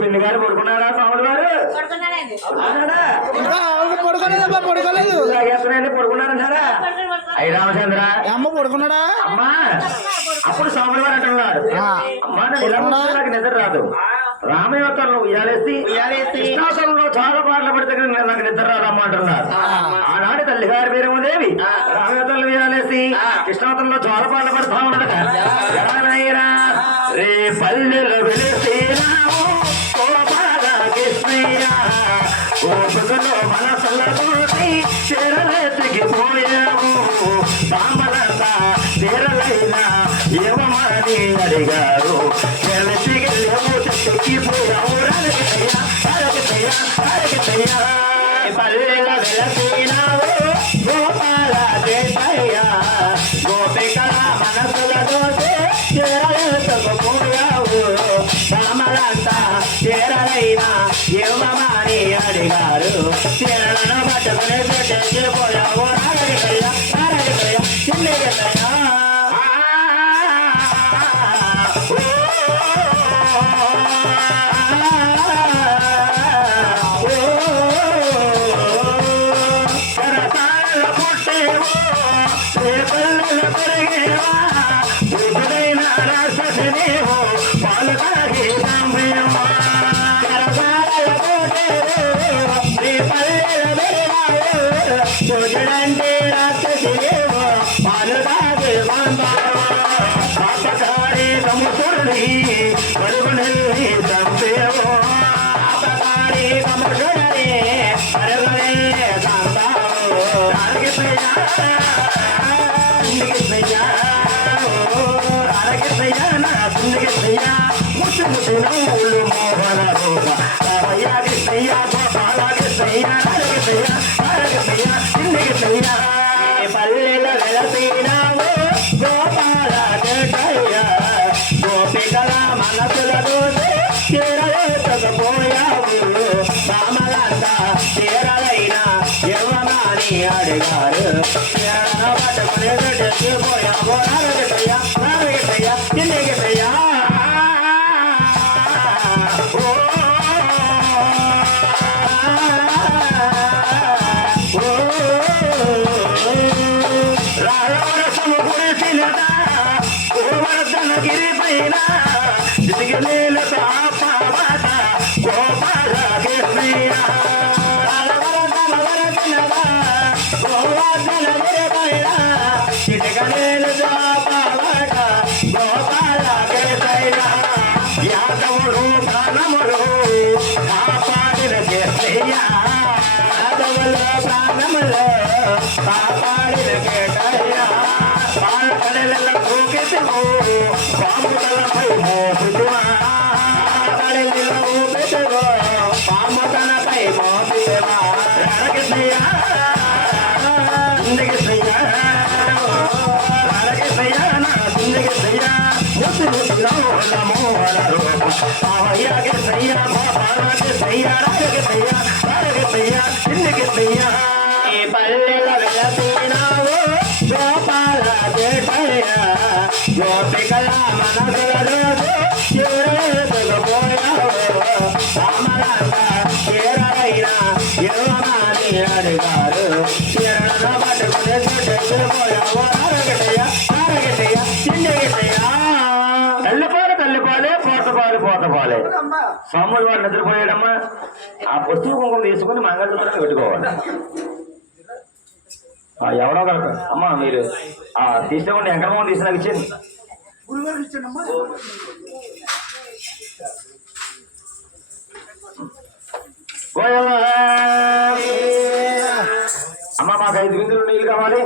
పిల్లి గారు పడుకున్నారా స్వాములు గారు? పడుకున్నారంటారా? అయ్యి రామచంద్ర అమ్మ పడుకున్నాడా? అమ్మా అప్పుడు స్వాములు గారు అంటున్నారు, అమ్మా నాకు నిద్ర రాదు. రామయోత్తరంలో ఉయ్యాలేసి కృష్ణాసనంలో చాలా పాటలు పడితే నాకు నిద్ర రాదమ్మా అంటున్నారు. ఆనాడు తల్లి గారి వీరమదేవి రామయోత్తరంలో ఉయ్యాలేసి కృష్ణాసనంలో చాలా పాటలు పడతా ఉండట. రే పల్లెలు వెలిసినాము గోపాల కృష్ణయ్య, గోపులో మనసులతోటి చెరలెత్తికిపోయాము, సాంబలంతా చీరలైనా ఏమని అడిగారు, చెలసిగెళ్ళము చెట్టుకిపోయాము. పల్లెల వెలసినావు గోపాల కృష్ణయ్య, గోపికల మనసులతోటి చెరలెత్తుకుపోయావు, సాంబలంతా చీరలైనా ఏమని అడిగారు, చీరలను పట్టుకుని పెట్టేసిపోయావు. రాగడికయ్యా రాగడికయ్యా చిన్నగయ్యా చూడండి రాక్షసేవో పాలు తాగే పాపకారి సముద్రుని పరుగునెల్లి చంపేవో, పాపకారి సముద్రుని పరుగునెల్లి చంపావో. ముసి ముసి నవ్వులు మోహన రూప రామయ్యకి సయ్యా గోపాలకి సయ్యా పల్లెల వెలసినావు గోపాల కృష్ణయ్య, గోపికల మనసులతో చీరలేకపోయావు, సామలంతా చీరలైనా ఇవ్వమని అడిగారు, చీరలను పట్టుకుని పెట్టేసిపోయావు. రారగిసయ్యా రారగిసయ్యా చిన్నగిసయ్యా గిరి పైన దిగలేలతో పాట గోపాల కృష్ణయ్య, గోవర్ధన గిరి పైన దిగలేలతో పాట గోపాల కృష్ణయ్య, యాదవులు ప్రాణములు కాపాడిన కృష్ణయ్య, యాదవులు ప్రాణములు కాపాడిన కృష్ణయ్య, పాలకడల కూకితివో పాముతలపై మోపితివా, కడలిలో ఊపితివో పాముతలపై మోపితివా. రారగిసయ్యా జిందగిసయ్యా రారగిసయ్యా నా జిందగిసయ్యా, ముసి ముసి నవ్వుల మోహన రూప పావయ్యగిసయ్యా గోపాలగిసయ్యా రారగిసయ్యా రారగిసయ్యా జిందగిసయ్యా. పల్లెల వెలసినావు గోపాల కృష్ణయ్య, గోపికల మనసులలో చీరలేకపోయావు, సామలంతా చీరలైనా ఇవ్వమని అడిగారు, చీరలను పట్టుకుని తల్లిపాలే పోతపాలే స్వాములు వారు నిద్రపోయాడమ్మా. ఆ పుస్తకం కుంకుమ తీసుకుని మంగళసూత్రాన్ని పెట్టుకోవాలి. ఎవరో కనుక అమ్మా మీరు తీసుకోండి. ఎంకరమో తీసి నాకు ఇచ్చేది. అమ్మ మాకు 5 బిందులు నీళ్ళు కావాలి.